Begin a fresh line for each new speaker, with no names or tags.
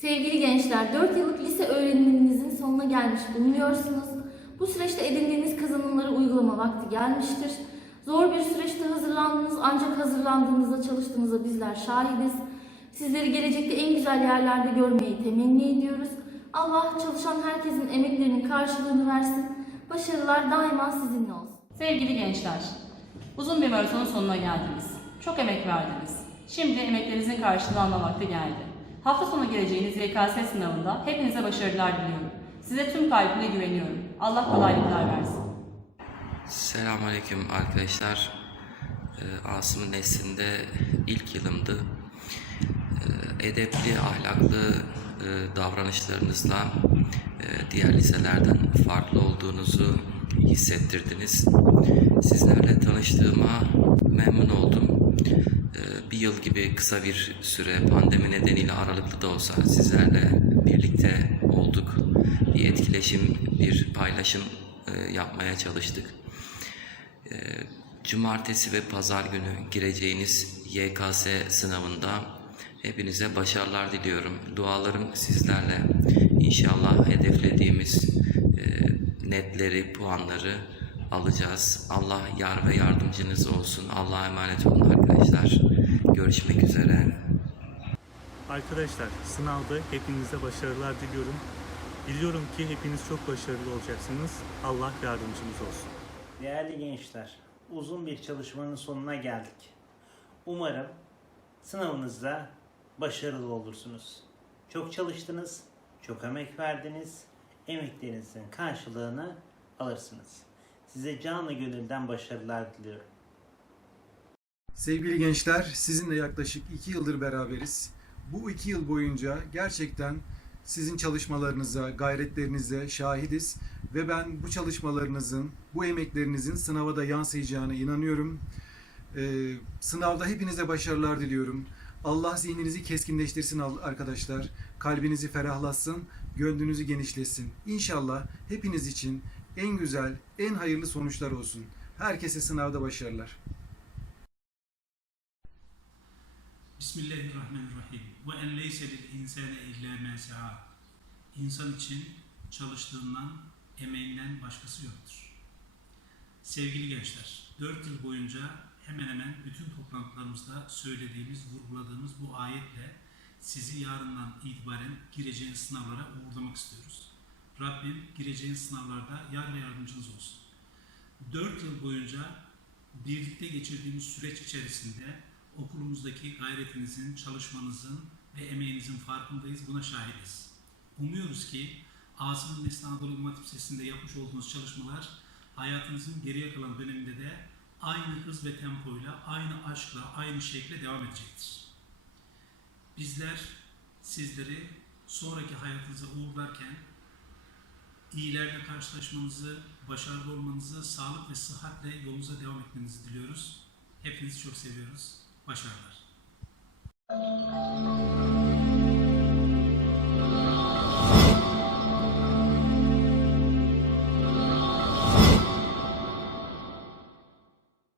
Sevgili gençler, 4 yıllık lise öğreniminizin sonuna gelmiş bulunuyorsunuz. Bu süreçte edindiğiniz kazanımları uygulama vakti gelmiştir. Zor bir süreçte hazırlandınız ancak hazırlandığınızda çalıştığınıza bizler şahidiz. Sizleri gelecekte en güzel yerlerde görmeyi temenni ediyoruz. Allah çalışan herkesin emeklerinin karşılığını versin. Başarılar daima sizinle olsun.
Sevgili gençler, uzun bir maratonun sonuna geldiniz. Çok emek verdiniz. Şimdi emeklerinizin karşılığını alma vakti geldi. Hafta sonu geleceğiniz YKS sınavında hepinize başarılar diliyorum. Size tüm kalbimle güveniyorum. Allah kolaylıklar versin.
Selamünaleyküm arkadaşlar. Ee, Asım'ın neslinde ilk yılımdı. Ee, edepli, ahlaklı e, davranışlarınızla e, diğer liselerden farklı olduğunuzu hissettirdiniz. Sizlerle tanıştığıma memnun oldum. Bir yıl gibi kısa bir süre pandemi nedeniyle aralıklı da olsa sizlerle birlikte olduk. Bir etkileşim, bir paylaşım e, yapmaya çalıştık. Ee, Cumartesi ve pazar günü gireceğiniz YKS sınavında hepinize başarılar diliyorum. Dualarım sizlerle. İnşallah hedeflediğimiz e, netleri, puanları alacağız. Allah yar ve yardımcınız olsun. Allah'a emanet olun arkadaşlar. Görüşmek üzere.
Arkadaşlar sınavda hepinize başarılar diliyorum. Biliyorum ki hepiniz çok başarılı olacaksınız. Allah yardımcınız olsun.
Değerli gençler, uzun bir çalışmanın sonuna geldik. Umarım sınavınızda başarılı olursunuz. Çok çalıştınız, çok emek verdiniz, emeklerinizin karşılığını alırsınız. Size canı gönülden başarılar diliyorum.
Sevgili gençler, sizinle yaklaşık iki yıldır beraberiz. Bu iki yıl boyunca gerçekten sizin çalışmalarınıza, gayretlerinize şahidiz ve ben bu çalışmalarınızın, bu emeklerinizin sınava da yansıyacağına inanıyorum. Ee, sınavda hepinize başarılar diliyorum. Allah zihninizi keskinleştirsin arkadaşlar. Kalbinizi ferahlatsın, gönlünüzü genişletsin. İnşallah hepiniz için en güzel, en hayırlı sonuçlar olsun. Herkese sınavda başarılar.
Bismillahirrahmanirrahim. Ve en leyse lil insane illa ma. İnsan için çalıştığından, emeğinden başkası yoktur. Sevgili gençler, 4 yıl boyunca hemen hemen bütün toplantılarımızda söylediğimiz, vurguladığımız bu ayetle sizi yarından itibaren gireceğiniz sınavlara uğurlamak istiyoruz. Rabbim gireceğiniz sınavlarda yar ve yardımcınız olsun. 4 yıl boyunca birlikte geçirdiğimiz süreç içerisinde okulumuzdaki gayretinizin, çalışmanızın ve emeğinizin farkındayız. Buna şahidiz. Umuyoruz ki Asım'ın Nesli Anadolu İmam Hatip yapmış olduğunuz çalışmalar hayatınızın geriye kalan döneminde de aynı hız ve tempoyla, aynı aşkla, aynı şekle devam edecektir. Bizler sizleri sonraki hayatınıza uğurlarken iyilerle karşılaşmanızı, başarılı olmanızı, sağlık ve sıhhatle yolunuza devam etmenizi diliyoruz. Hepinizi çok seviyoruz. Başarılar.